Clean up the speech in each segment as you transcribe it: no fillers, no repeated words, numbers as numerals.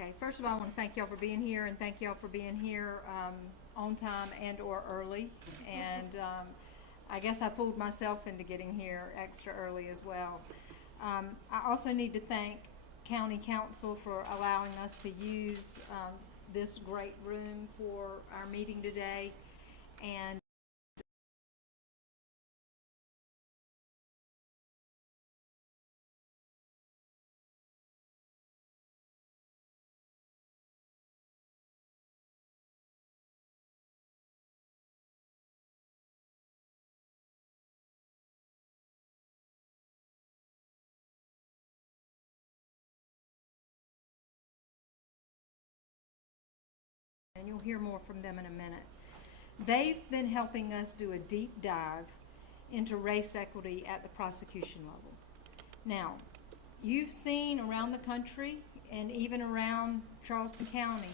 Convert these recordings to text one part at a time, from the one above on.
Okay, first of all, I want to thank y'all for being here, and thank y'all for being here on time and or early. And I guess I fooled myself into getting here extra early as well. I also need to thank County Council for allowing us to use this great room for our meeting today. And you'll hear more from them in a minute. They've been helping us do a deep dive into race equity at the prosecution level. Now, you've seen around the country and even around Charleston County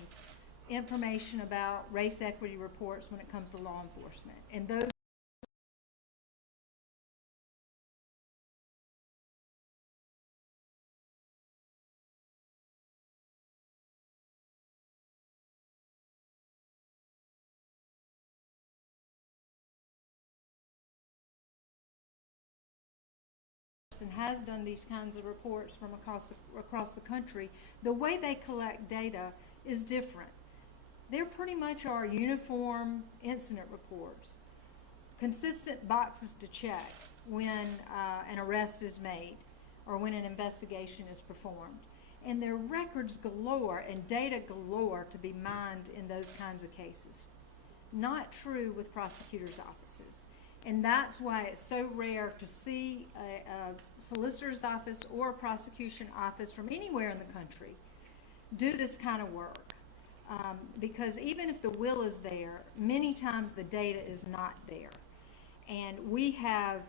information about race equity reports when it comes to law enforcement. And those and has done these kinds of reports from across the country, the way they collect data is different. They're pretty much our uniform incident reports, consistent boxes to check when an arrest is made or when an investigation is performed. And they're records galore and data galore to be mined in those kinds of cases. Not true with prosecutors' offices. And that's why it's so rare to see a solicitor's office or a prosecution office from anywhere in the country do this kind of work. Because even if the will is there, many times the data is not there. And we have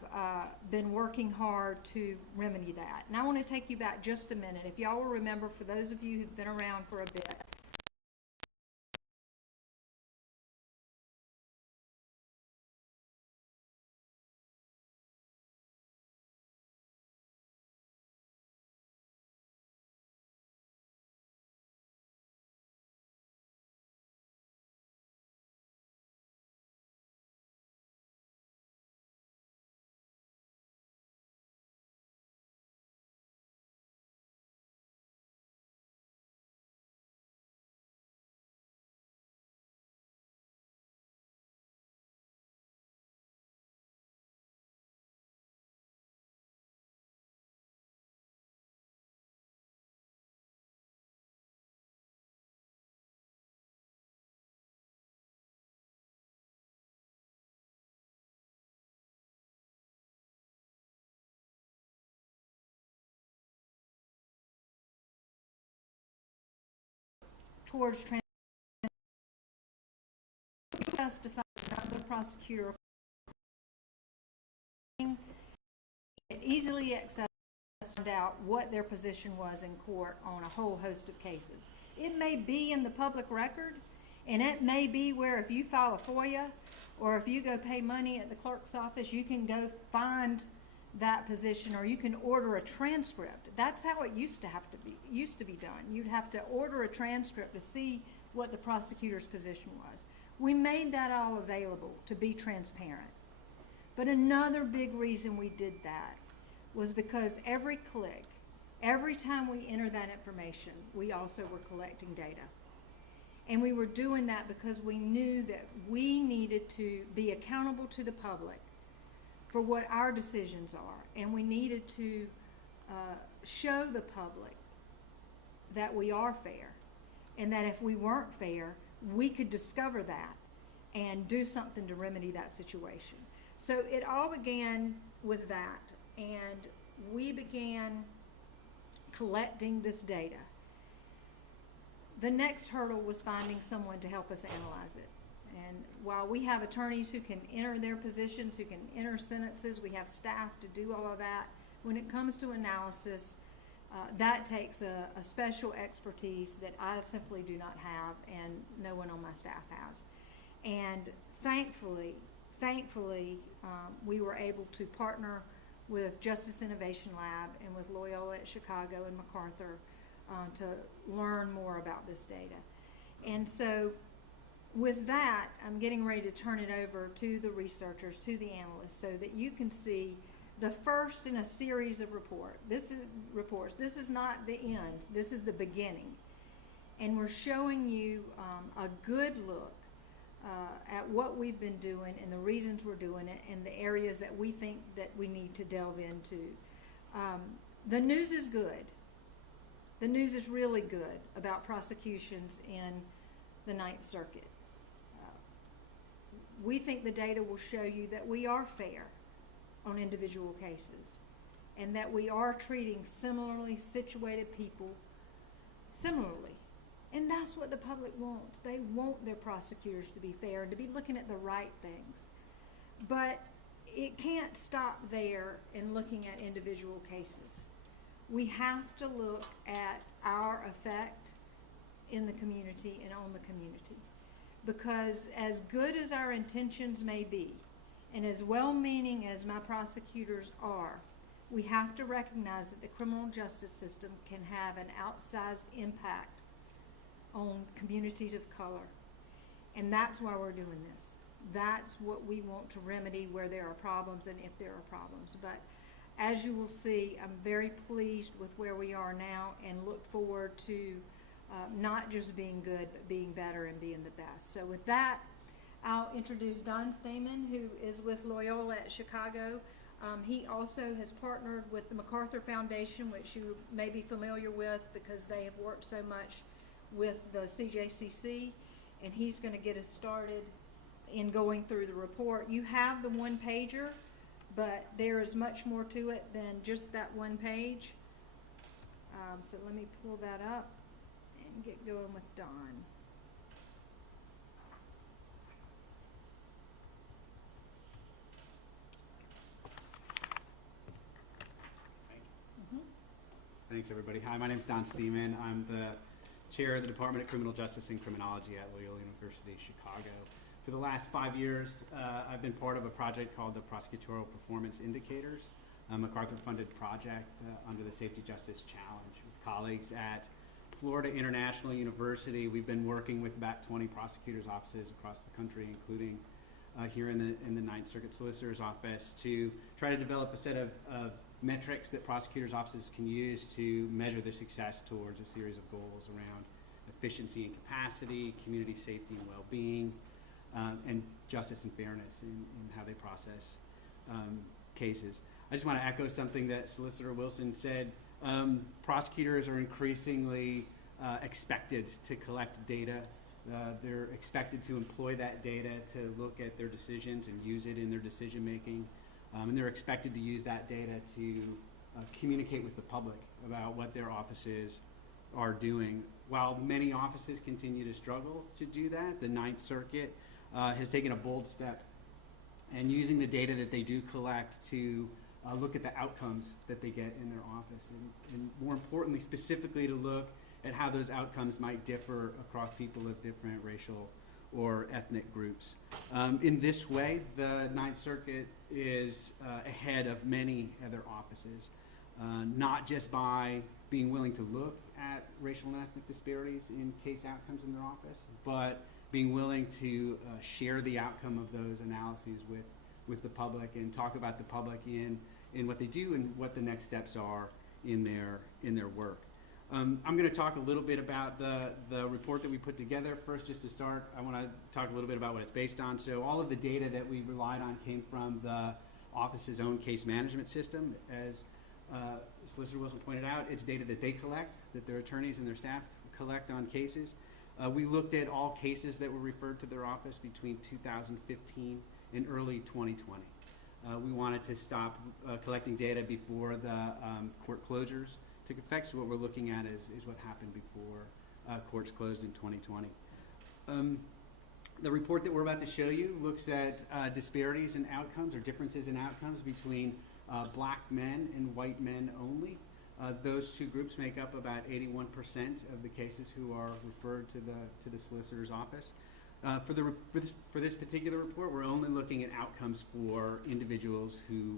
been working hard to remedy that. And I want to take you back just a minute. If y'all will remember, for those of you who've been around for a bit, towards justify the prosecutor easily access out what their position was in court on a whole host of cases. It may be in the public record, and it may be where if you file a FOIA or if you go pay money at the clerk's office, you can go find that position, or you can order a transcript. That's how it used to be done. You'd have to order a transcript to see what the prosecutor's position was. We made that all available to be transparent. But another big reason we did that was because every click, every time we enter that information, we also were collecting data. And we were doing that because we knew that we needed to be accountable to the public for what our decisions are. And we needed to show the public that we are fair, and that if we weren't fair, we could discover that and do something to remedy that situation. So it all began with that, and we began collecting this data. The next hurdle was finding someone to help us analyze it. And while we have attorneys who can enter their positions, who can enter sentences, we have staff to do all of that, when it comes to analysis, that takes a special expertise that I simply do not have, and no one on my staff has. And thankfully, we were able to partner with Justice Innovation Lab and with Loyola at Chicago and MacArthur to learn more about this data. And so with that, I'm getting ready to turn it over to the researchers, to the analysts, so that you can see the first in a series of reports. This is not the end. This is the beginning. And we're showing you a good look at what we've been doing and the reasons we're doing it and the areas that we think that we need to delve into. The news is good. The news is really good about prosecutions in the Ninth Circuit. We think the data will show you that we are fair on individual cases and that we are treating similarly situated people similarly. And that's what the public wants. They want their prosecutors to be fair and to be looking at the right things. But it can't stop there in looking at individual cases. We have to look at our effect in the community and on the community. Because as good as our intentions may be, and as well-meaning as my prosecutors are, we have to recognize that the criminal justice system can have an outsized impact on communities of color. And that's why we're doing this. That's what we want to remedy where there are problems and if there are problems. But as you will see, I'm very pleased with where we are now and look forward to not just being good, but being better and being the best. So with that, I'll introduce Don Stamen, who is with Loyola at Chicago. He also has partnered with the MacArthur Foundation, which you may be familiar with because they have worked so much with the CJCC, and he's going to get us started in going through the report. You have the one pager, but there is much more to it than just that one page. So let me pull that up and get going with Don. Thanks, everybody. Hi, my name is Don Stamen. I'm the chair of the Department of Criminal Justice and Criminology at Loyola University Chicago. For the last 5 years, I've been part of a project called the Prosecutorial Performance Indicators, a MacArthur-funded project under the Safety Justice Challenge. With colleagues at Florida International University, we've been working with about 20 prosecutors' offices across the country, including here in the Ninth Circuit Solicitor's Office, to try to develop a set of metrics that prosecutors' offices can use to measure their success towards a series of goals around efficiency and capacity, community safety and well-being, and justice and fairness in how they process cases. I just want to echo something that Solicitor Wilson said. Prosecutors are increasingly expected to collect data. They're expected to employ that data to look at their decisions and use it in their decision making. And they're expected to use that data to communicate with the public about what their offices are doing. While many offices continue to struggle to do that, the Ninth Circuit has taken a bold step and using the data that they do collect to look at the outcomes that they get in their office, and more importantly, specifically to look at how those outcomes might differ across people of different racial or ethnic groups. In this way, the Ninth Circuit is ahead of many other offices, not just by being willing to look at racial and ethnic disparities in case outcomes in their office, but being willing to share the outcome of those analyses with the public and talk about the public in what they do and what the next steps are in their work. I'm going to talk a little bit about the report that we put together. First, just to start, I want to talk a little bit about what it's based on. So all of the data that we relied on came from the office's own case management system. As Solicitor Wilson pointed out, it's data that they collect, that their attorneys and their staff collect on cases. We looked at all cases that were referred to their office between 2015 and early 2020. We wanted to stop collecting data before the court closures took effect, so what we're looking at is what happened before courts closed in 2020. The report that we're about to show you looks at disparities in outcomes or differences in outcomes between black men and white men only. Those two groups make up about 81% of the cases who are referred to the solicitor's office. For this particular report, we're only looking at outcomes for individuals who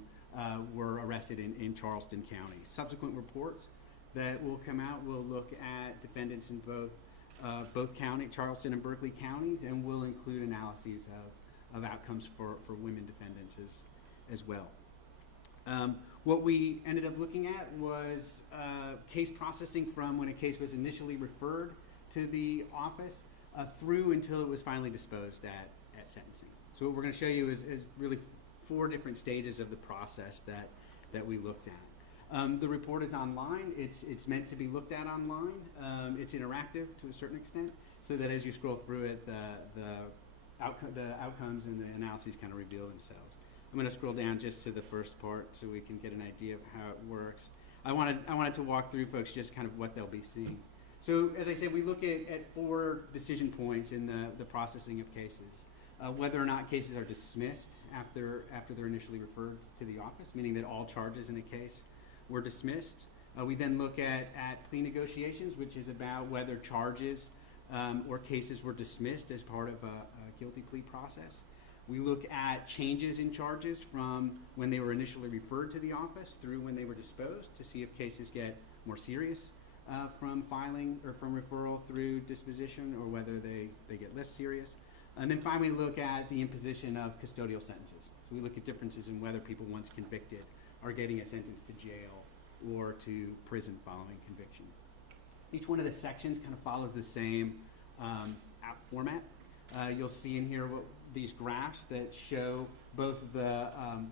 were arrested in Charleston County. Subsequent reports that will come out will look at defendants in both county, Charleston and Berkeley counties, and will include analyses of outcomes for women defendants as well. What we ended up looking at was case processing from when a case was initially referred to the office through until it was finally disposed at sentencing. So what we're going to show you is really 4 different stages of the process that we looked at. The report is online. It's meant to be looked at online. It's interactive to a certain extent, so that as you scroll through it, the outcomes and the analyses kind of reveal themselves. I'm going to scroll down just to the first part so we can get an idea of how it works. I wanted to walk through, folks, just kind of what they'll be seeing. So as I said, we look at 4 decision points in the processing of cases. Whether or not cases are dismissed after they're initially referred to the office, meaning that all charges in a case were dismissed. We then look at plea negotiations, which is about whether charges or cases were dismissed as part of a guilty plea process. We look at changes in charges from when they were initially referred to the office through when they were disposed to see if cases get more serious from filing or from referral through disposition, or whether they get less serious. And then finally look at the imposition of custodial sentences. So we look at differences in whether people once convicted are getting a sentence to jail or to prison following conviction. Each one of the sections kind of follows the same format. You'll see in here these graphs that show both the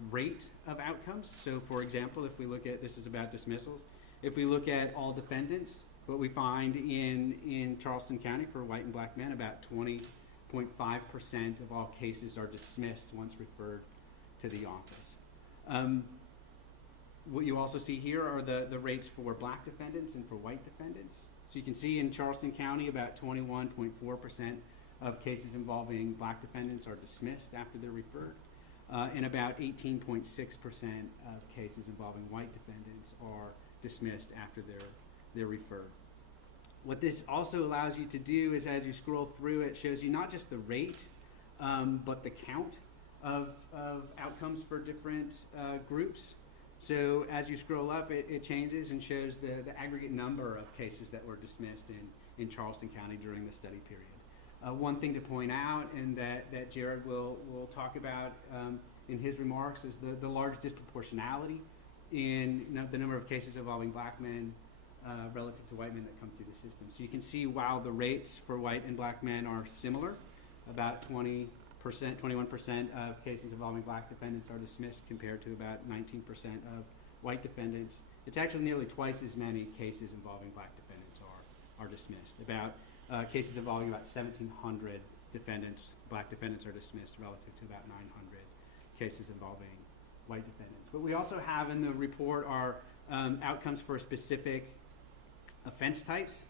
rate of outcomes. So for example, if we look at, this is about dismissals, if we look at all defendants, what we find in Charleston County for white and black men, about 20.5% of all cases are dismissed once referred to the office. What you also see here are the rates for black defendants and for white defendants. So you can see in Charleston County about 21.4% of cases involving black defendants are dismissed after they're referred, and about 18.6% of cases involving white defendants are dismissed after they're referred. What this also allows you to do is, as you scroll through, it shows you not just the rate, but the count of outcomes for different groups. So as you scroll up, it changes and shows the aggregate number of cases that were dismissed in Charleston County during the study period. One thing to point out, and that Jared will talk about in his remarks, is the large disproportionality in the number of cases involving black men relative to white men that come through the system. So you can see while the rates for white and black men are similar, about 21% of cases involving black defendants are dismissed compared to about 19% of white defendants. It's actually nearly twice as many cases involving black defendants are dismissed. About cases involving about 1,700 defendants, black defendants, are dismissed relative to about 900 cases involving white defendants. What we also have in the report are outcomes for specific offense types.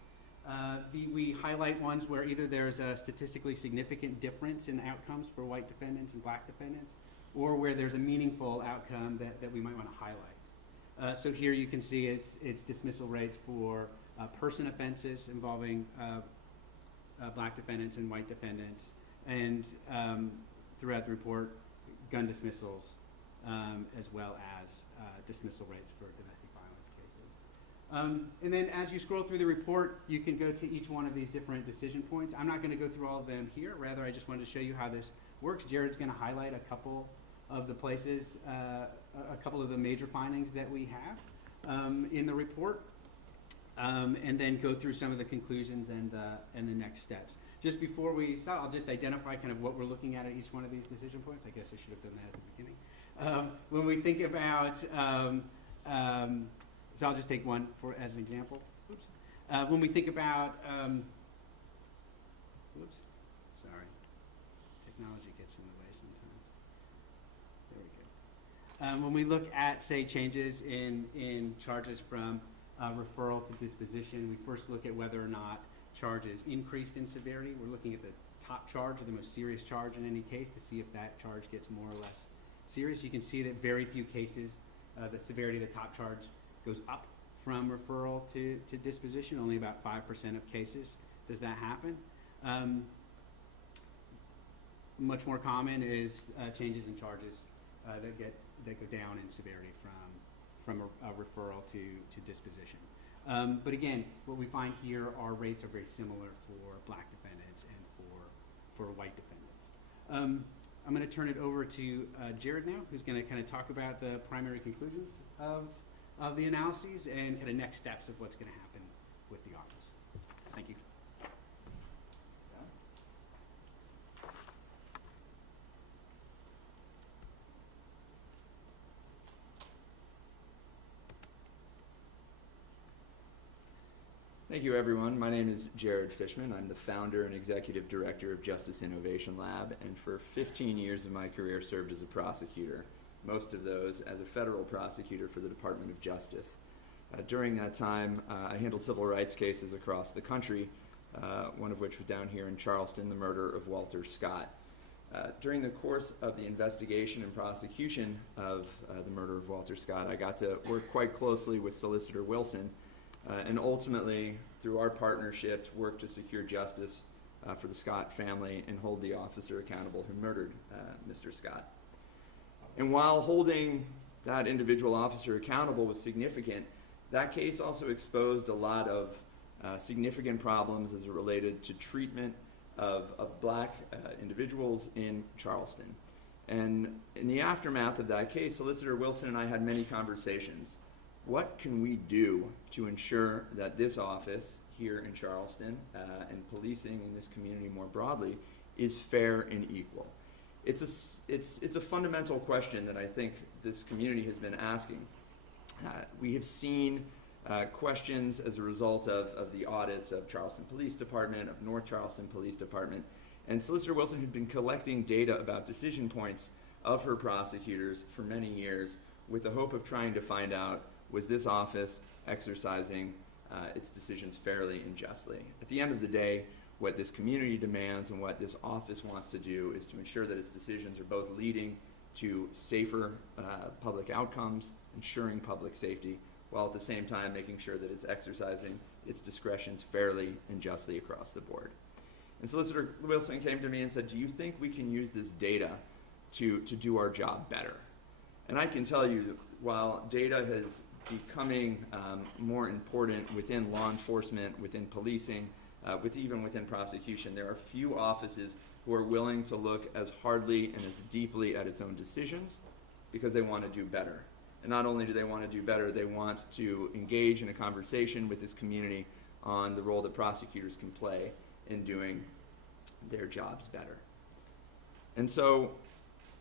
We highlight ones where either there's a statistically significant difference in outcomes for white defendants and black defendants, or where there's a meaningful outcome that we might want to highlight. So here you can see it's dismissal rates for person offenses involving black defendants and white defendants, and throughout the report, gun dismissals, as well as dismissal rates for domestic violence cases. And then as you scroll through the report, you can go to each one of these different decision points. I'm not going to go through all of them here. Rather, I just wanted to show you how this works. Jared's going to highlight a couple of the places, a couple of the major findings that we have in the report, and then go through some of the conclusions and the next steps. Just before we start, I'll just identify kind of what we're looking at each one of these decision points. I guess I should have done that at the beginning. When we think about, so I'll just take one as an example. Oops. When we think about, whoops, sorry, technology gets in the way sometimes. There we go. When we look at, say, changes in charges from referral to disposition, we first look at whether or not charges increased in severity. We're looking at the top charge, or the most serious charge in any case, to see if that charge gets more or less serious. You can see that very few cases, the severity of the top charge goes up from referral to disposition. Only about 5% of cases does that happen. Much more common is changes in charges that go down in severity from a referral to disposition. But again, what we find here, our rates are very similar for black defendants and for white defendants. I'm going to turn it over to Jared now, who's going to kind of talk about the primary conclusions of the analyses and kind of next steps of what's going to happen with the office. Thank you. Thank you, everyone. My name is Jared Fishman. I'm the founder and executive director of Justice Innovation Lab, and for 15 years of my career served as a prosecutor, most of those as a federal prosecutor for the Department of Justice. During that time, I handled civil rights cases across the country, one of which was down here in Charleston, the murder of Walter Scott. During the course of the investigation and prosecution of the murder of Walter Scott, I got to work quite closely with Solicitor Wilson, and ultimately, through our partnership, work to secure justice for the Scott family and hold the officer accountable who murdered Mr. Scott. And while holding that individual officer accountable was significant, that case also exposed a lot of significant problems as it related to treatment of black individuals in Charleston. And in the aftermath of that case, Solicitor Wilson and I had many conversations. What can we do to ensure that this office here in Charleston and policing in this community more broadly is fair and equal? It's a fundamental question that I think this community has been asking. We have seen questions as a result of the audits of Charleston Police Department, of North Charleston Police Department, and Solicitor Wilson had been collecting data about decision points of her prosecutors for many years with the hope of trying to find out, was this office exercising its decisions fairly and justly? At the end of the day, what this community demands and what this office wants to do is to ensure that its decisions are both leading to safer public outcomes, ensuring public safety, while at the same time making sure that it's exercising its discretions fairly and justly across the board. And Solicitor Wilson came to me and said, do you think we can use this data to do our job better? And I can tell you that while data has becoming more important within law enforcement, within policing, even within prosecution, there are few offices who are willing to look as hardly and as deeply at its own decisions because they want to do better. And not only do they want to do better, they want to engage in a conversation with this community on the role that prosecutors can play in doing their jobs better. And so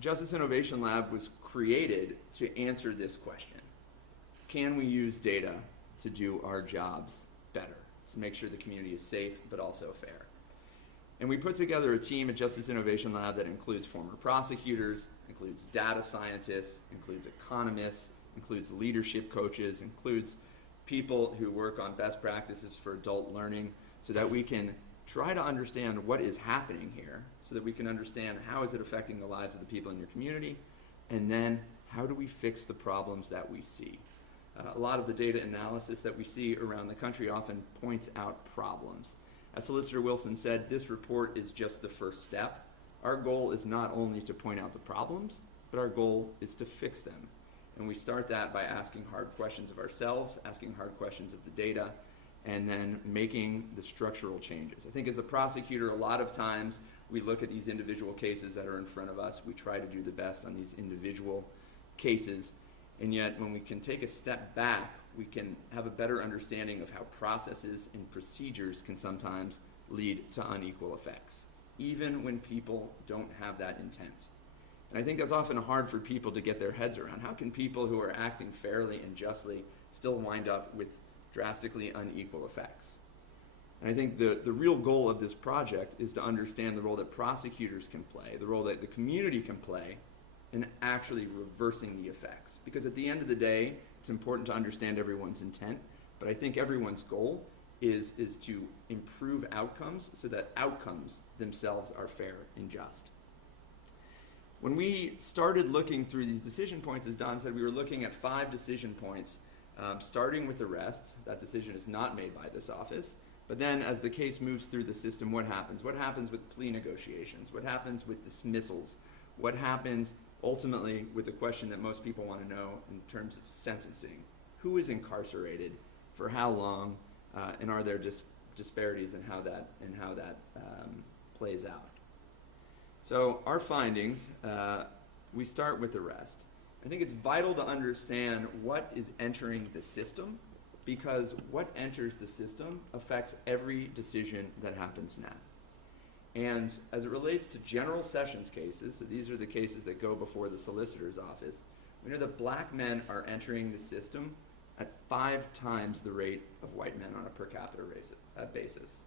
Justice Innovation Lab was created to answer this question. Can we use data to do our jobs better, to make sure the community is safe but also fair? And we put together a team at Justice Innovation Lab that includes former prosecutors, includes data scientists, includes economists, includes leadership coaches, includes people who work on best practices for adult learning, so that we can try to understand what is happening here, so that we can understand how is it affecting the lives of the people in your community, and then how do we fix the problems that we see. A lot of the data analysis that we see around the country often points out problems. As Solicitor Wilson said, this report is just the first step. Our goal is not only to point out the problems, but our goal is to fix them. And we start that by asking hard questions of ourselves, asking hard questions of the data, and then making the structural changes. I think as a prosecutor, a lot of times we look at these individual cases that are in front of us. We try to do the best on these individual cases. And yet, when we can take a step back, we can have a better understanding of how processes and procedures can sometimes lead to unequal effects, even when people don't have that intent. And I think that's often hard for people to get their heads around. How can people who are acting fairly and justly still wind up with drastically unequal effects? And I think the real goal of this project is to understand the role that prosecutors can play, the role that the community can play in actually reversing the effects. Because at the end of the day, it's important to understand everyone's intent, but I think everyone's goal is to improve outcomes so that outcomes themselves are fair and just. When we started looking through these decision points, as Don said, we were looking at 5 decision points, starting with arrest. That decision is not made by this office. But then as the case moves through the system, what happens? What happens with plea negotiations? What happens with dismissals? What happens ultimately with the question that most people want to know in terms of sentencing? Who is incarcerated for how long, and are there disparities in how that plays out. So our findings, we start with arrest. I think it's vital to understand what is entering the system, because what enters the system affects every decision that happens next. And as it relates to general sessions cases, so these are the cases that go before the solicitor's office, we know that black men are entering the system at 5 times the rate of white men on a per capita basis.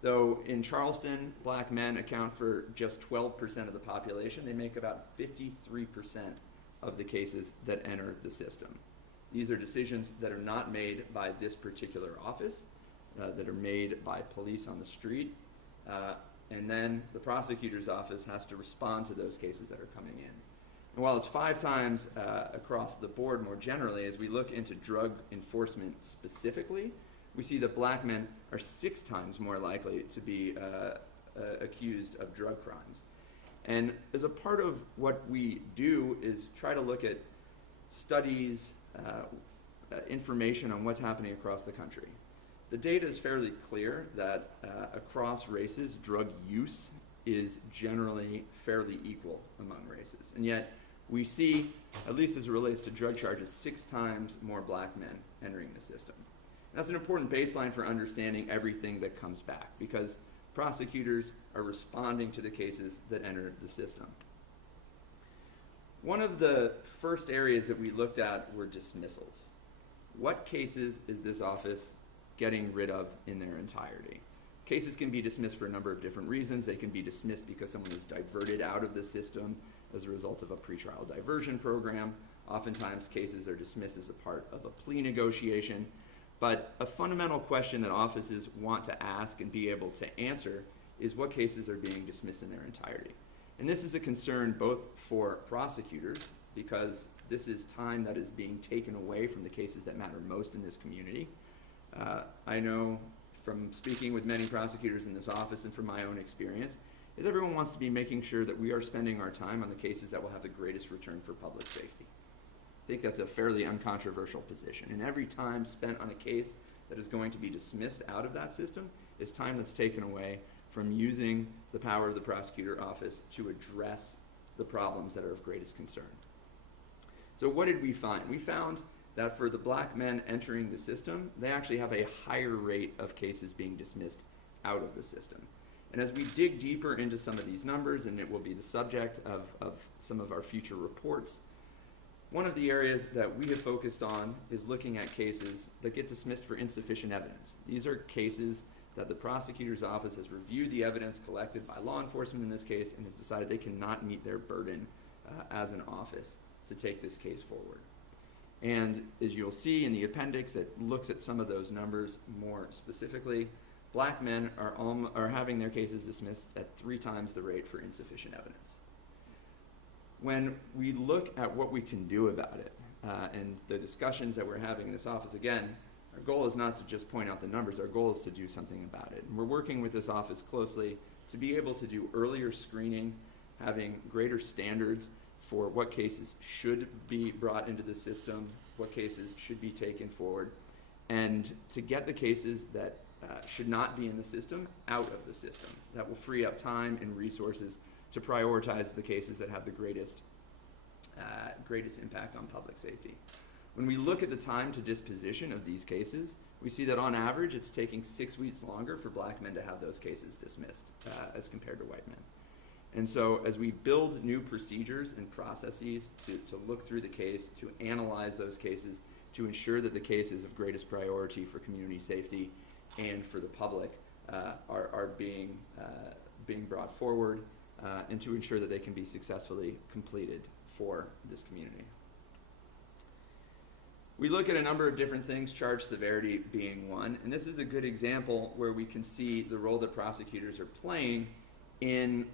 Though in Charleston, black men account for just 12% of the population, they make about 53% of the cases that enter the system. These are decisions that are not made by this particular office, that are made by police on the street, and then the prosecutor's office has to respond to those cases that are coming in. And while it's 5 times across the board more generally, as we look into drug enforcement specifically, we see that black men are 6 times more likely to be accused of drug crimes. And as a part of what we do is try to look at studies, information on what's happening across the country. The data is fairly clear that across races, drug use is generally fairly equal among races. And yet we see, at least as it relates to drug charges, 6 times more black men entering the system. And that's an important baseline for understanding everything that comes back, because prosecutors are responding to the cases that enter the system. One of the first areas that we looked at were dismissals. What cases is this office getting rid of in their entirety? Cases can be dismissed for a number of different reasons. They can be dismissed because someone is diverted out of the system as a result of a pretrial diversion program. Oftentimes cases are dismissed as a part of a plea negotiation. But a fundamental question that offices want to ask and be able to answer is what cases are being dismissed in their entirety. And this is a concern both for prosecutors, because this is time that is being taken away from the cases that matter most in this community. I know from speaking with many prosecutors in this office and from my own experience, is everyone wants to be making sure that we are spending our time on the cases that will have the greatest return for public safety. I think that's a fairly uncontroversial position. And every time spent on a case that is going to be dismissed out of that system is time that's taken away from using the power of the prosecutor office to address the problems that are of greatest concern. So what did we find? We found that for the black men entering the system, they actually have a higher rate of cases being dismissed out of the system. And as we dig deeper into some of these numbers, and it will be the subject of some of our future reports, one of the areas that we have focused on is looking at cases that get dismissed for insufficient evidence. These are cases that the prosecutor's office has reviewed the evidence collected by law enforcement in this case and has decided they cannot meet their burden as an office to take this case forward. And as you'll see in the appendix, it looks at some of those numbers more specifically. Black men are having their cases dismissed at 3 times the rate for insufficient evidence. When we look at what we can do about it, and the discussions that we're having in this office, again, our goal is not to just point out the numbers, our goal is to do something about it. And we're working with this office closely to be able to do earlier screening, having greater standards for what cases should be brought into the system, what cases should be taken forward, and to get the cases that should not be in the system out of the system. That will free up time and resources to prioritize the cases that have the greatest impact on public safety. When we look at the time to disposition of these cases, we see that on average it's taking 6 weeks longer for black men to have those cases dismissed as compared to white men. And so as we build new procedures and processes to look through the case, to analyze those cases, to ensure that the cases of greatest priority for community safety and for the public are being brought forward, and to ensure that they can be successfully completed for this community. We look at a number of different things, charge severity being one, and this is a good example where we can see the role that prosecutors are playing in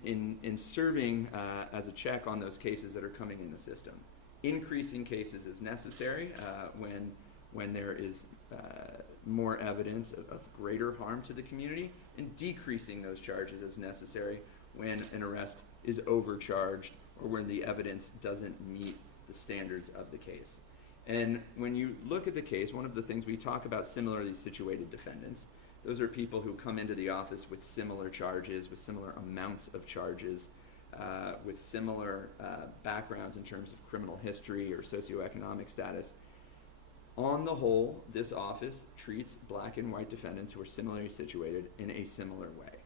serving as a check on those cases that are coming in the system. Increasing cases is necessary when there is more evidence of greater harm to the community, and decreasing those charges is necessary when an arrest is overcharged or when the evidence doesn't meet the standards of the case. And when you look at the case, one of the things we talk about similarly situated defendants, those are people who come into the office with similar charges, with similar amounts of charges, with similar backgrounds in terms of criminal history or socioeconomic status. On the whole, this office treats black and white defendants who are similarly situated in a similar way.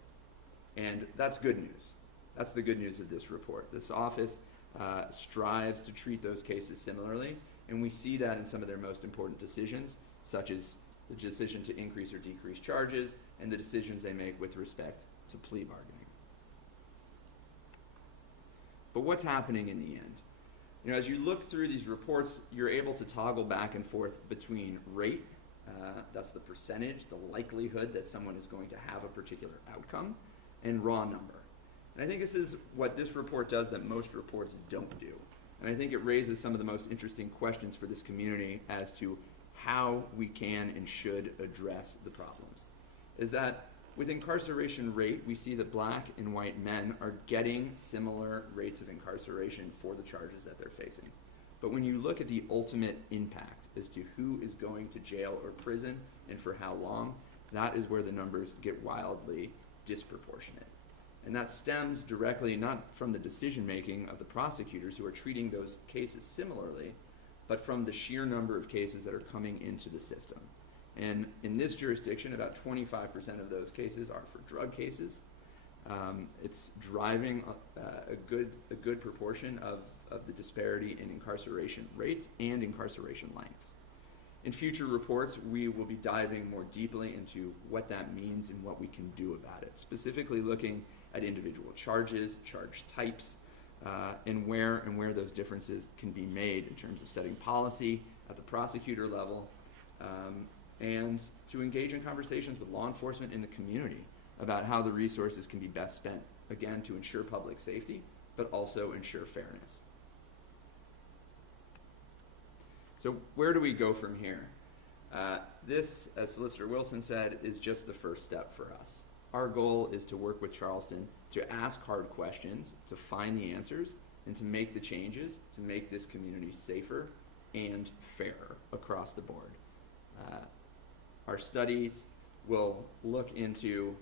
And that's good news. That's the good news of this report. This office strives to treat those cases similarly, and we see that in some of their most important decisions, such as the decision to increase or decrease charges and the decisions they make with respect to plea bargaining. But what's happening in the end? You know, as you look through these reports, you're able to toggle back and forth between rate, that's the percentage, the likelihood that someone is going to have a particular outcome, and raw number. And I think this is what this report does that most reports don't do. And I think it raises some of the most interesting questions for this community as to how we can and should address the problems. Is that with incarceration rate, we see that black and white men are getting similar rates of incarceration for the charges that they're facing. But when you look at the ultimate impact as to who is going to jail or prison and for how long, that is where the numbers get wildly disproportionate. And that stems directly not from the decision making of the prosecutors who are treating those cases similarly, but from the sheer number of cases that are coming into the system. And in this jurisdiction, about 25% of those cases are for drug cases. It's driving a good proportion of the disparity in incarceration rates and incarceration lengths. In future reports, we will be diving more deeply into what that means and what we can do about it, specifically looking at individual charges, charge types, and where those differences can be made in terms of setting policy at the prosecutor level, and to engage in conversations with law enforcement in the community about how the resources can be best spent, again, to ensure public safety, but also ensure fairness. So where do we go from here? This, as Solicitor Wilson said, is just the first step for us. Our goal is to work with Charleston to ask hard questions, to find the answers, and to make the changes to make this community safer and fairer across the board. Our studies will look into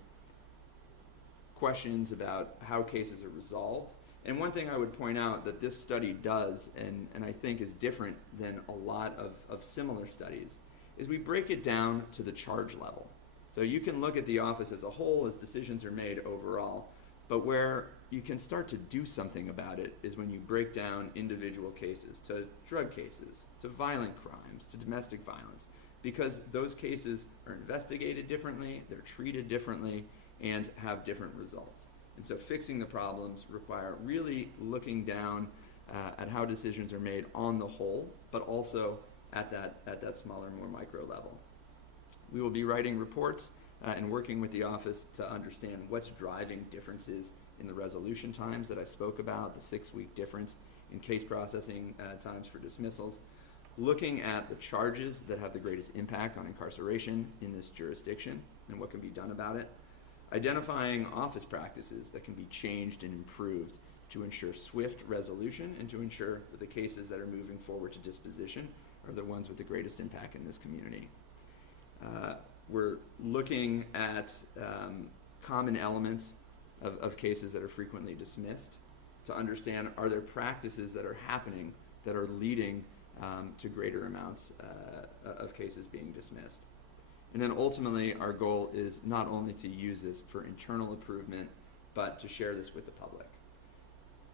questions about how cases are resolved. And one thing I would point out that this study does, and I think is different than a lot of similar studies, is we break it down to the charge level. So you can look at the office as a whole as decisions are made overall, but where you can start to do something about it is when you break down individual cases to drug cases, to violent crimes, to domestic violence, because those cases are investigated differently, they're treated differently, and have different results. And so fixing the problems require really looking down at how decisions are made on the whole, but also at that smaller, more micro level. We will be writing reports and working with the office to understand what's driving differences in the resolution times that I spoke about, the 6-week difference in case processing times for dismissals, looking at the charges that have the greatest impact on incarceration in this jurisdiction and what can be done about it, identifying office practices that can be changed and improved to ensure swift resolution and to ensure that the cases that are moving forward to disposition are the ones with the greatest impact in this community. We're looking at common elements of cases that are frequently dismissed to understand, are there practices that are happening that are leading to greater amounts of cases being dismissed. And then ultimately, our goal is not only to use this for internal improvement, but to share this with the public.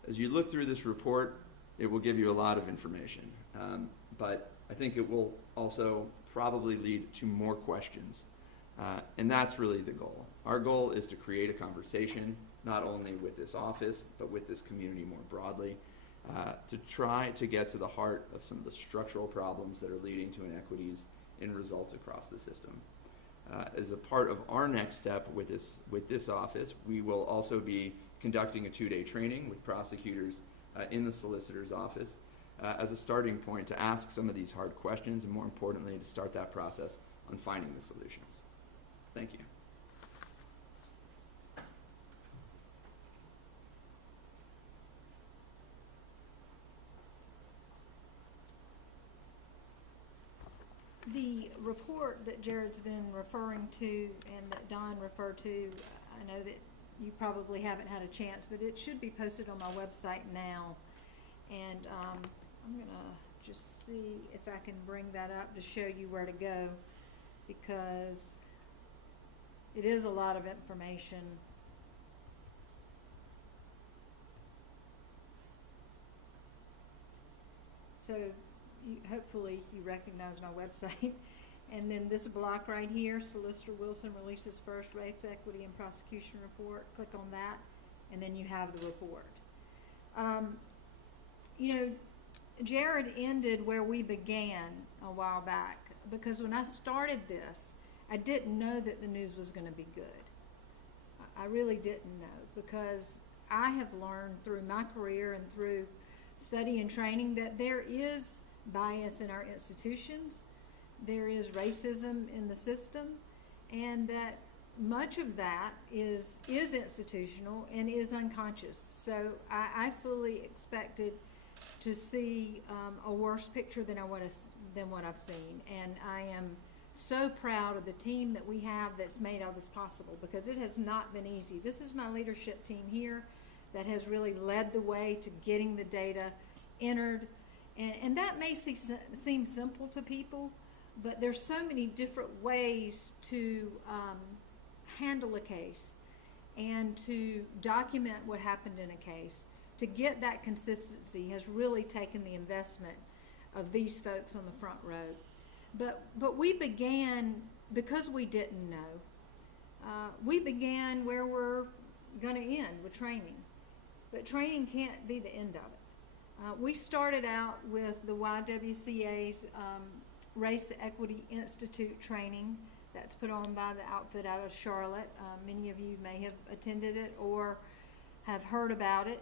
As you look through this report, it will give you a lot of information, but I think it will also probably lead to more questions, and that's really the goal. Our goal is to create a conversation, not only with this office, but with this community more broadly, to try to get to the heart of some of the structural problems that are leading to inequities in results across the system. As a part of our next step with this office, we will also be conducting a 2-day training with prosecutors in the solicitor's office as a starting point to ask some of these hard questions, and more importantly, to start that process on finding the solutions. Thank you. report that Jared's been referring to and that Don referred to, I know that you probably haven't had a chance, but it should be posted on my website now. And I'm going to just see if I can bring that up to show you where to go, because it is a lot of information. So hopefully you recognize my website. And then this block right here, Solicitor Wilson releases first race equity and prosecution report. Click on that, and then you have the report. You know, Jared ended where we began a while back, because when I started this, I didn't know that the news was going to be good. I really didn't know, because I have learned through my career and through study and training that there is bias in our institutions, there is racism in the system, and that much of that is institutional and is unconscious. So I fully expected to see a worse picture than what I've seen, and I am so proud of the team that we have that's made all this possible, because it has not been easy. This is my leadership team here that has really led the way to getting the data entered, and that may seem simple to people, but there's so many different ways to handle a case and to document what happened in a case. To get that consistency has really taken the investment of these folks on the front row. But we began, because we didn't know, we began where we're going to end, with training. But training can't be the end of it. We started out with the YWCA's Race Equity Institute training that's put on by the outfit out of Charlotte. Many of you may have attended it or have heard about it.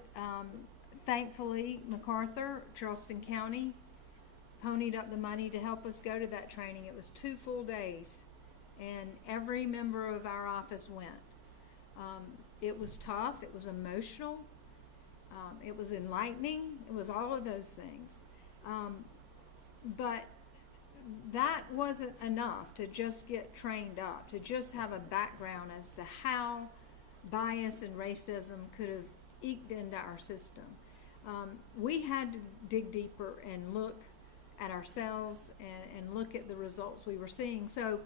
Thankfully, MacArthur, Charleston County, ponied up the money to help us go to that training. It was 2 full days, and every member of our office went. It was tough, it was emotional, it was enlightening, it was all of those things. But that wasn't enough to just get trained up, to just have a background as to how bias and racism could have eked into our system. We had to dig deeper and look at ourselves and look at the results we were seeing. So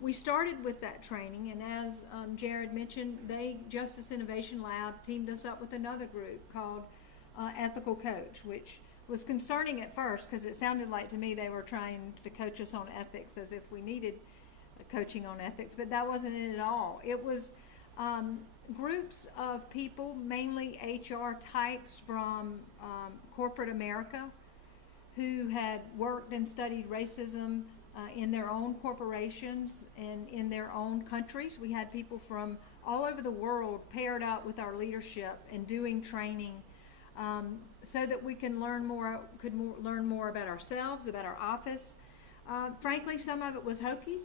we started with that training, and as Jared mentioned, Justice Innovation Lab teamed us up with another group called Ethical Coach, which was concerning at first, because it sounded like to me they were trying to coach us on ethics as if we needed coaching on ethics, but that wasn't it at all. It was groups of people, mainly HR types from corporate America, who had worked and studied racism in their own corporations and in their own countries. We had people from all over the world paired up with our leadership and doing training so that we can learn more about ourselves, about our office. Frankly, some of it was hokey,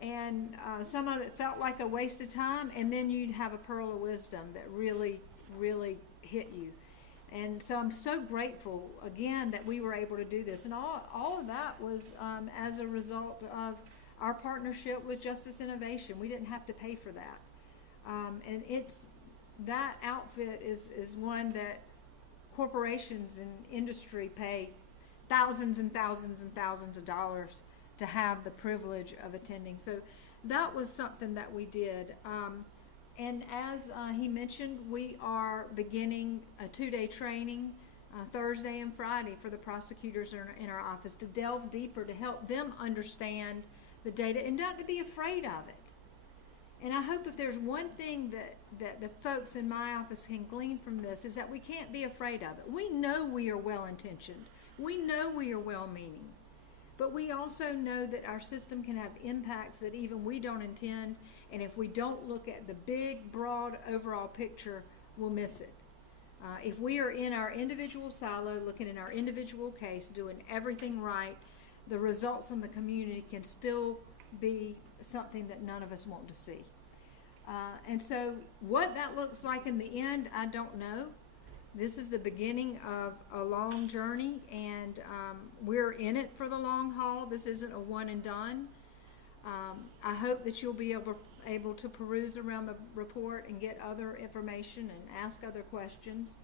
and some of it felt like a waste of time, and then you'd have a pearl of wisdom that really, really hit you. And so I'm so grateful, again, that we were able to do this. And all of that was as a result of our partnership with Justice Innovation. We didn't have to pay for that. And that outfit is one that corporations and industry pay thousands and thousands and thousands of dollars to have the privilege of attending. So that was something that we did. And as he mentioned, we are beginning a 2-day training Thursday and Friday for the prosecutors in our office to delve deeper, to help them understand the data and not to be afraid of it. And I hope if there's one thing that the folks in my office can glean from this, is that we can't be afraid of it. We know we are well-intentioned. We know we are well-meaning. But we also know that our system can have impacts that even we don't intend, and if we don't look at the big, broad, overall picture, we'll miss it. If we are in our individual silo, looking at our individual case, doing everything right, the results in the community can still be something that none of us want to see. And so what that looks like in the end, I don't know. This is the beginning of a long journey, and we're in it for the long haul. This isn't a one and done. I hope that you'll be able to peruse around the report and get other information and ask other questions.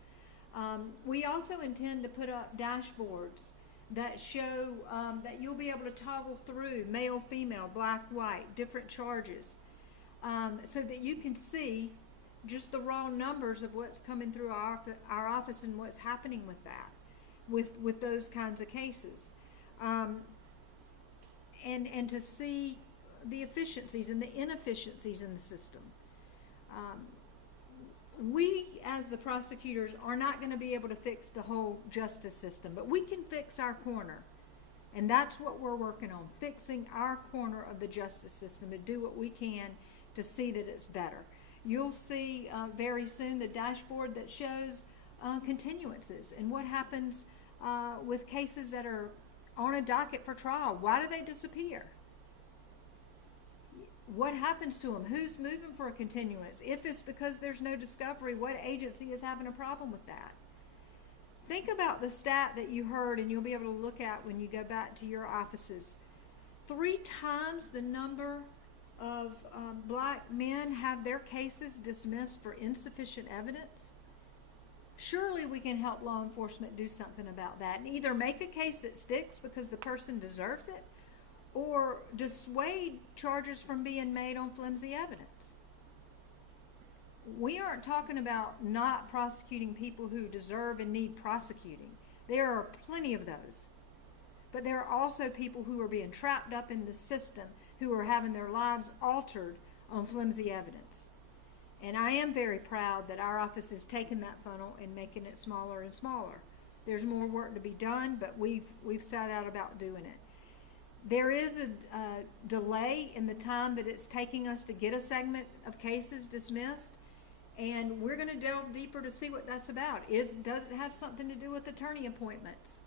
We also intend to put up dashboards that show that you'll be able to toggle through male, female, black, white, different charges, so that you can see just the raw numbers of what's coming through our office and what's happening with that, with those kinds of cases, and to see the efficiencies and the inefficiencies in the system. We, as the prosecutors, are not going to be able to fix the whole justice system, but we can fix our corner. And that's what we're working on, fixing our corner of the justice system, to do what we can to see that it's better. You'll see very soon the dashboard that shows continuances and what happens with cases that are on a docket for trial. Why do they disappear? What happens to them? Who's moving for a continuance? If it's because there's no discovery, what agency is having a problem with that? Think about the stat that you heard, and you'll be able to look at when you go back to your offices. 3 times the number of black men have their cases dismissed for insufficient evidence. Surely we can help law enforcement do something about that, and either make a case that sticks because the person deserves it, or dissuade charges from being made on flimsy evidence. We aren't talking about not prosecuting people who deserve and need prosecuting. There are plenty of those. But there are also people who are being trapped up in the system, who are having their lives altered on flimsy evidence. And I am very proud that our office is taking that funnel and making it smaller and smaller. There's more work to be done, but we've set out about doing it. There is a delay in the time that it's taking us to get a segment of cases dismissed, and we're going to delve deeper to see what that's about. Does it have something to do with attorney appointments?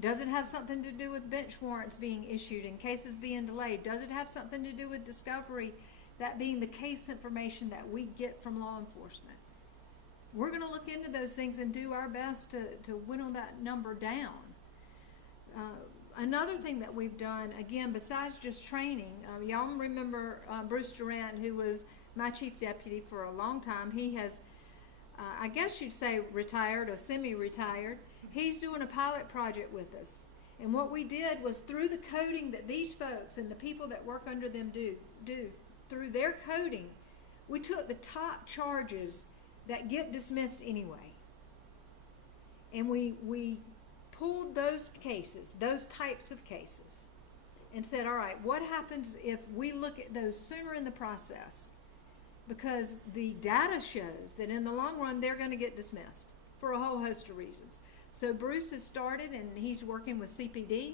Does it have something to do with bench warrants being issued and cases being delayed? Does it have something to do with discovery, that being the case information that we get from law enforcement? We're going to look into those things and do our best to whittle that number down. Another thing that we've done, again, besides just training, y'all remember Bruce Durant, who was my chief deputy for a long time. He has, I guess you'd say, retired or semi-retired. He's doing a pilot project with us. And what we did was, through the coding that these folks and the people that work under them do through their coding, we took the top charges that get dismissed anyway. And we pulled those cases, those types of cases, and said, all right, what happens if we look at those sooner in the process? Because the data shows that in the long run, they're going to get dismissed for a whole host of reasons. So Bruce has started, and he's working with CPD,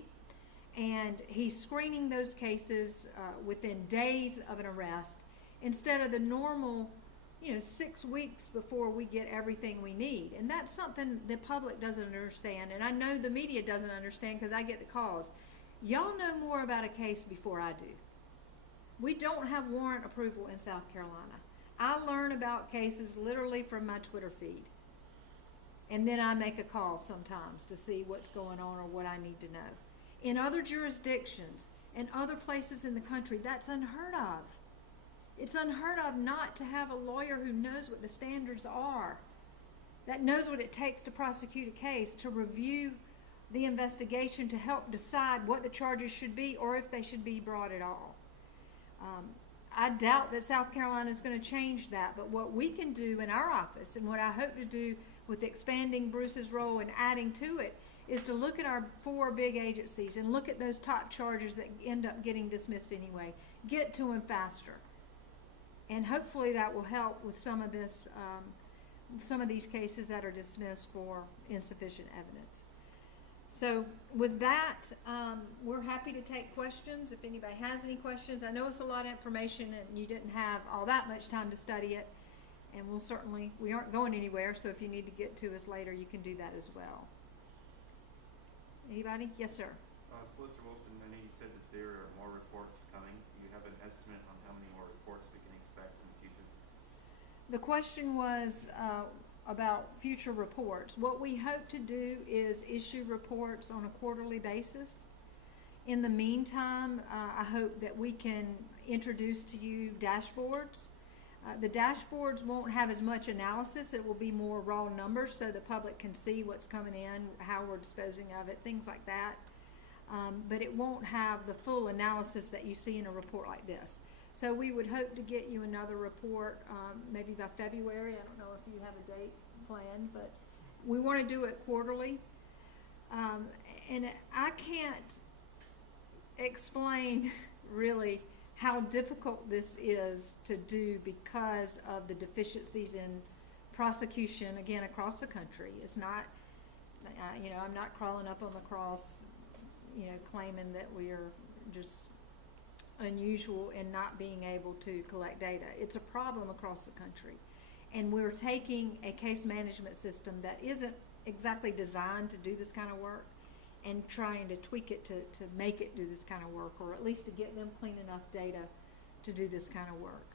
and he's screening those cases within days of an arrest, instead of the normal 6 weeks before we get everything we need. And that's something the public doesn't understand, and I know the media doesn't understand, because I get the calls. Y'all know more about a case before I do. We don't have warrant approval in South Carolina. I learn about cases literally from my Twitter feed. And then I make a call sometimes to see what's going on or what I need to know. In other jurisdictions and other places in the country, that's unheard of. It's unheard of not to have a lawyer who knows what the standards are, that knows what it takes to prosecute a case, to review the investigation, to help decide what the charges should be or if they should be brought at all. I doubt that South Carolina is going to change that, but what we can do in our office, and what I hope to do with expanding Bruce's role and adding to it, is to look at our 4 big agencies and look at those top charges that end up getting dismissed anyway, get to them faster. And hopefully that will help with some of this, some of these cases that are dismissed for insufficient evidence. So with that, we're happy to take questions if anybody has any questions. I know it's a lot of information and you didn't have all that much time to study it, and we aren't going anywhere, so if you need to get to us later, you can do that as well. Anybody? Yes, sir. Solicitor Wilson, I know you said that there are more reports coming. Do you have an estimate on how many more reports we can expect in the future? The question was about future reports. What we hope to do is issue reports on a quarterly basis. In the meantime, I hope that we can introduce to you dashboards. The dashboards won't have as much analysis. It will be more raw numbers so the public can see what's coming in, how we're disposing of it, things like that. But it won't have the full analysis that you see in a report like this. So we would hope to get you another report maybe by February. I don't know if you have a date planned, but we want to do it quarterly. And I can't explain really how difficult this is to do because of the deficiencies in prosecution, again, across the country. It's not, I'm not crawling up on the cross, claiming that we are just unusual in not being able to collect data. It's a problem across the country. And we're taking a case management system that isn't exactly designed to do this kind of work and trying to tweak it to make it do this kind of work, or at least to get them clean enough data to do this kind of work.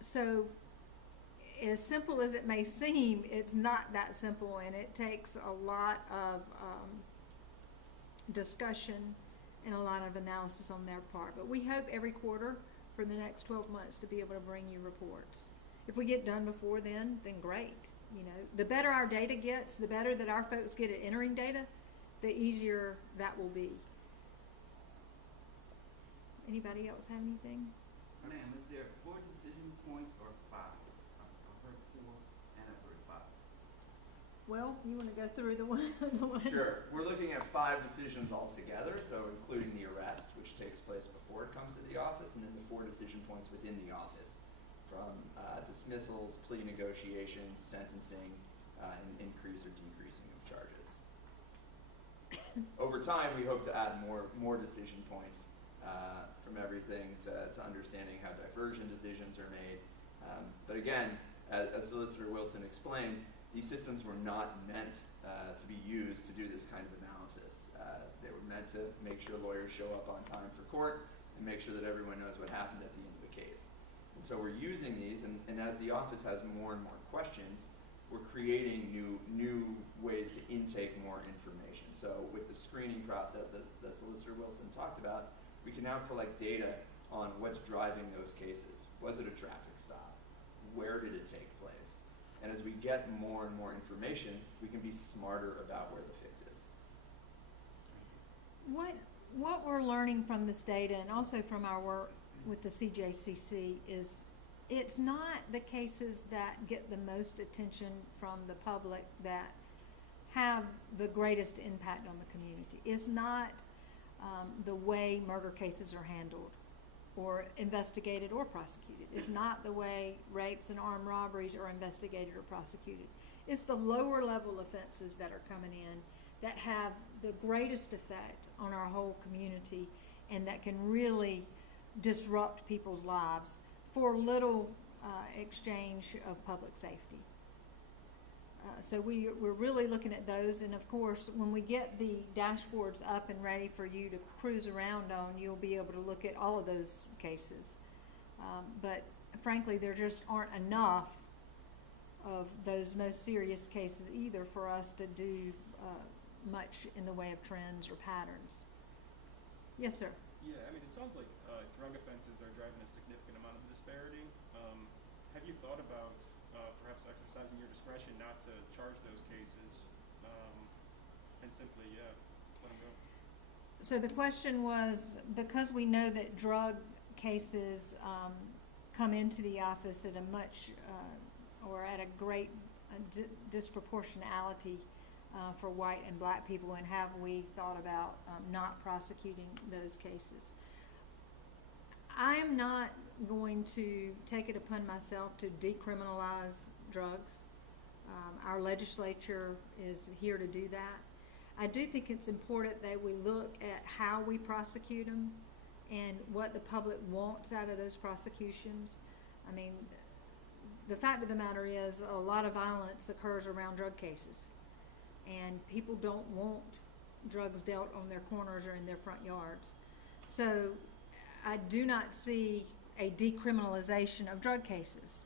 So as simple as it may seem, it's not that simple, and it takes a lot of discussion and a lot of analysis on their part. But we hope every quarter for the next 12 months to be able to bring you reports. If we get done before then great. The better our data gets, the better that our folks get at entering data, the easier that will be. Anybody else have anything? Ma'am, is there 4 decision points or 5? I've heard 4 and I've heard 5. Well, you want to go through the ones? Sure. We're looking at 5 decisions altogether, so including the arrest, which takes place before it comes to the office, and then the 4 decision points within the office, from dismissals, plea negotiations, sentencing, and increase or decreasing of charges. Over time, we hope to add more decision points, from everything to understanding how diversion decisions are made. But again, as Solicitor Wilson explained, these systems were not meant to be used to do this kind of analysis. They were meant to make sure lawyers show up on time for court and make sure that everyone knows what happened at the end of the case. And so we're using these, and as the office has more and more questions, we're creating new ways to intake more information. So with the screening process that Solicitor Wilson talked about, we can now collect data on what's driving those cases. Was it a traffic stop? Where did it take place? And as we get more and more information, we can be smarter about where the fix is. What we're learning from this data, and also from our work with the CJCC, is it's not the cases that get the most attention from the public that have the greatest impact on the community. It's not the way murder cases are handled or investigated or prosecuted. It's not the way rapes and armed robberies are investigated or prosecuted. It's the lower level offenses that are coming in that have the greatest effect on our whole community and that can really disrupt people's lives for little exchange of public safety. So we're really looking at those, and of course when we get the dashboards up and ready for you to cruise around on, you'll be able to look at all of those cases. But frankly, there just aren't enough of those most serious cases either for us to do much in the way of trends or patterns. Yes, sir. Yeah, I mean, it sounds like drug offenses are driving a significant amount of the disparity. Have you thought about perhaps exercising your discretion not to charge those cases and simply, let them go? So the question was, because we know that drug cases come into the office at a much or at a great disproportionality for white and black people, and have we thought about not prosecuting those cases? I am not going to take it upon myself to decriminalize drugs. Our legislature is here to do that. I do think it's important that we look at how we prosecute them and what the public wants out of those prosecutions. I mean, the fact of the matter is a lot of violence occurs around drug cases, and people don't want drugs dealt on their corners or in their front yards. So I do not see a decriminalization of drug cases.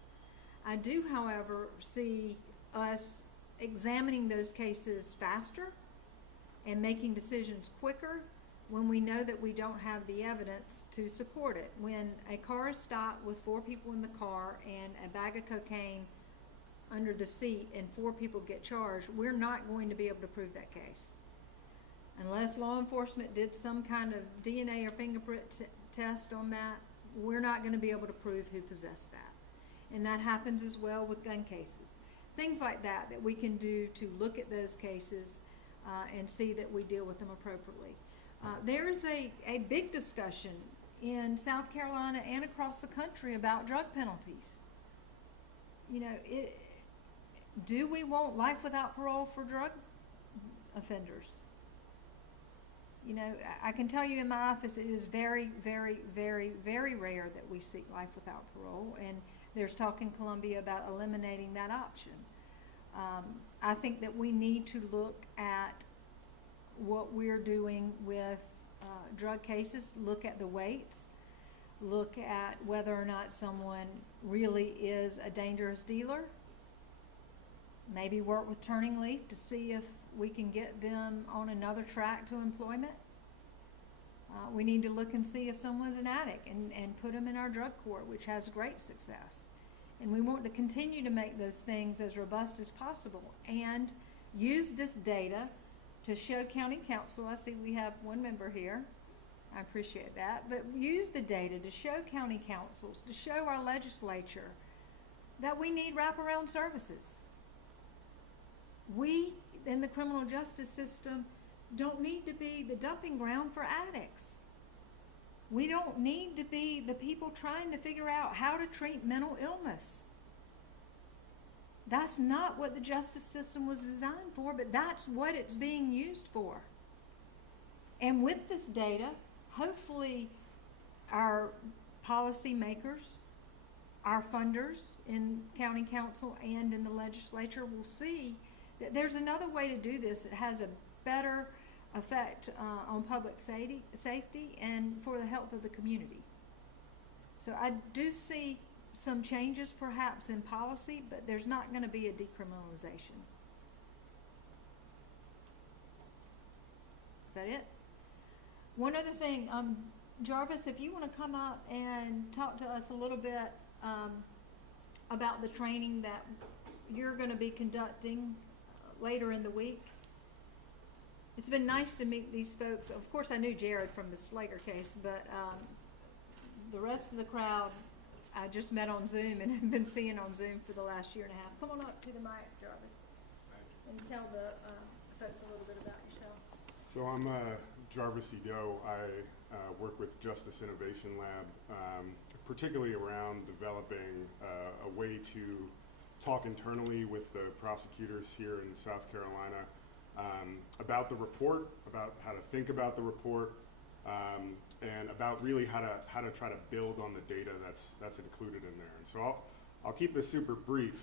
I do, however, see us examining those cases faster and making decisions quicker when we know that we don't have the evidence to support it. When a car is stopped with 4 people in the car and a bag of cocaine under the seat and 4 people get charged, we're not going to be able to prove that case. Unless law enforcement did some kind of DNA or fingerprint test on that, we're not going to be able to prove who possessed that. And that happens as well with gun cases. Things like that that we can do to look at those cases and see that we deal with them appropriately. There is a big discussion in South Carolina and across the country about drug penalties. You know, do we want life without parole for drug offenders? You know, I can tell you in my office it is very, very, very, very rare that we seek life without parole, and there's talk in Columbia about eliminating that option. I think that we need to look at what we're doing with drug cases, look at the weights, look at whether or not someone really is a dangerous dealer, maybe work with Turning Leaf to see if we can get them on another track to employment. We need to look and see if someone's an addict and put them in our drug court, which has great success. And we want to continue to make those things as robust as possible and use this data to show county council. I see we have one member here. I appreciate that. But use the data to show county councils, to show our legislature that we need wraparound services. We, in the criminal justice system, don't need to be the dumping ground for addicts. We don't need to be the people trying to figure out how to treat mental illness. That's not what the justice system was designed for, but that's what it's being used for. And with this data, hopefully our policymakers, our funders in county council and in the legislature will see that there's another way to do this that has a better effect on public safety and for the health of the community. So I do see some changes perhaps in policy, but there's not going to be a decriminalization. Is that it? One other thing, Jarvis, if you want to come up and talk to us a little bit about the training that you're going to be conducting later in the week. It's been nice to meet these folks. Of course, I knew Jared from the Slager case, but the rest of the crowd I just met on Zoom and have been seeing on Zoom for the last year and a half. Come on up to the mic, Jarvis, and tell the folks a little bit about yourself. So I'm Jarvis Edo. I work with Justice Innovation Lab, particularly around developing a way to talk internally with the prosecutors here in South Carolina about the report, about how to think about the report, and about really how to try to build on the data that's included in there. And so I'll keep this super brief,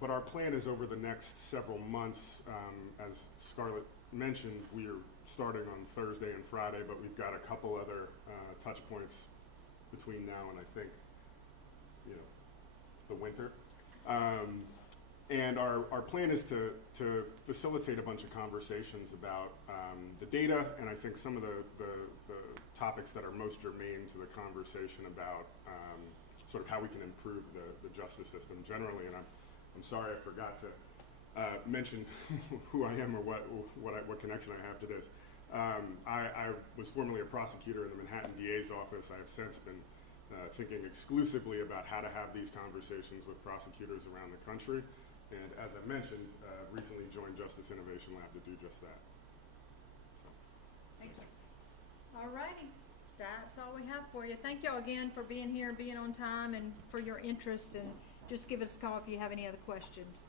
but our plan is over the next several months, as Scarlett mentioned, we are starting on Thursday and Friday, but we've got a couple other touch points between now and I think, the winter. And our plan is to facilitate a bunch of conversations about the data, and I think some of the topics that are most germane to the conversation about sort of how we can improve the justice system generally. And I'm sorry I forgot to mention who I am or what connection I have to this. I was formerly a prosecutor in the Manhattan DA's office. I have since been thinking exclusively about how to have these conversations with prosecutors around the country. And as I mentioned, recently joined Justice Innovation Lab to do just that. So, thank you. All righty. That's all we have for you. Thank y'all again for being here and being on time and for your interest. And just give us a call if you have any other questions.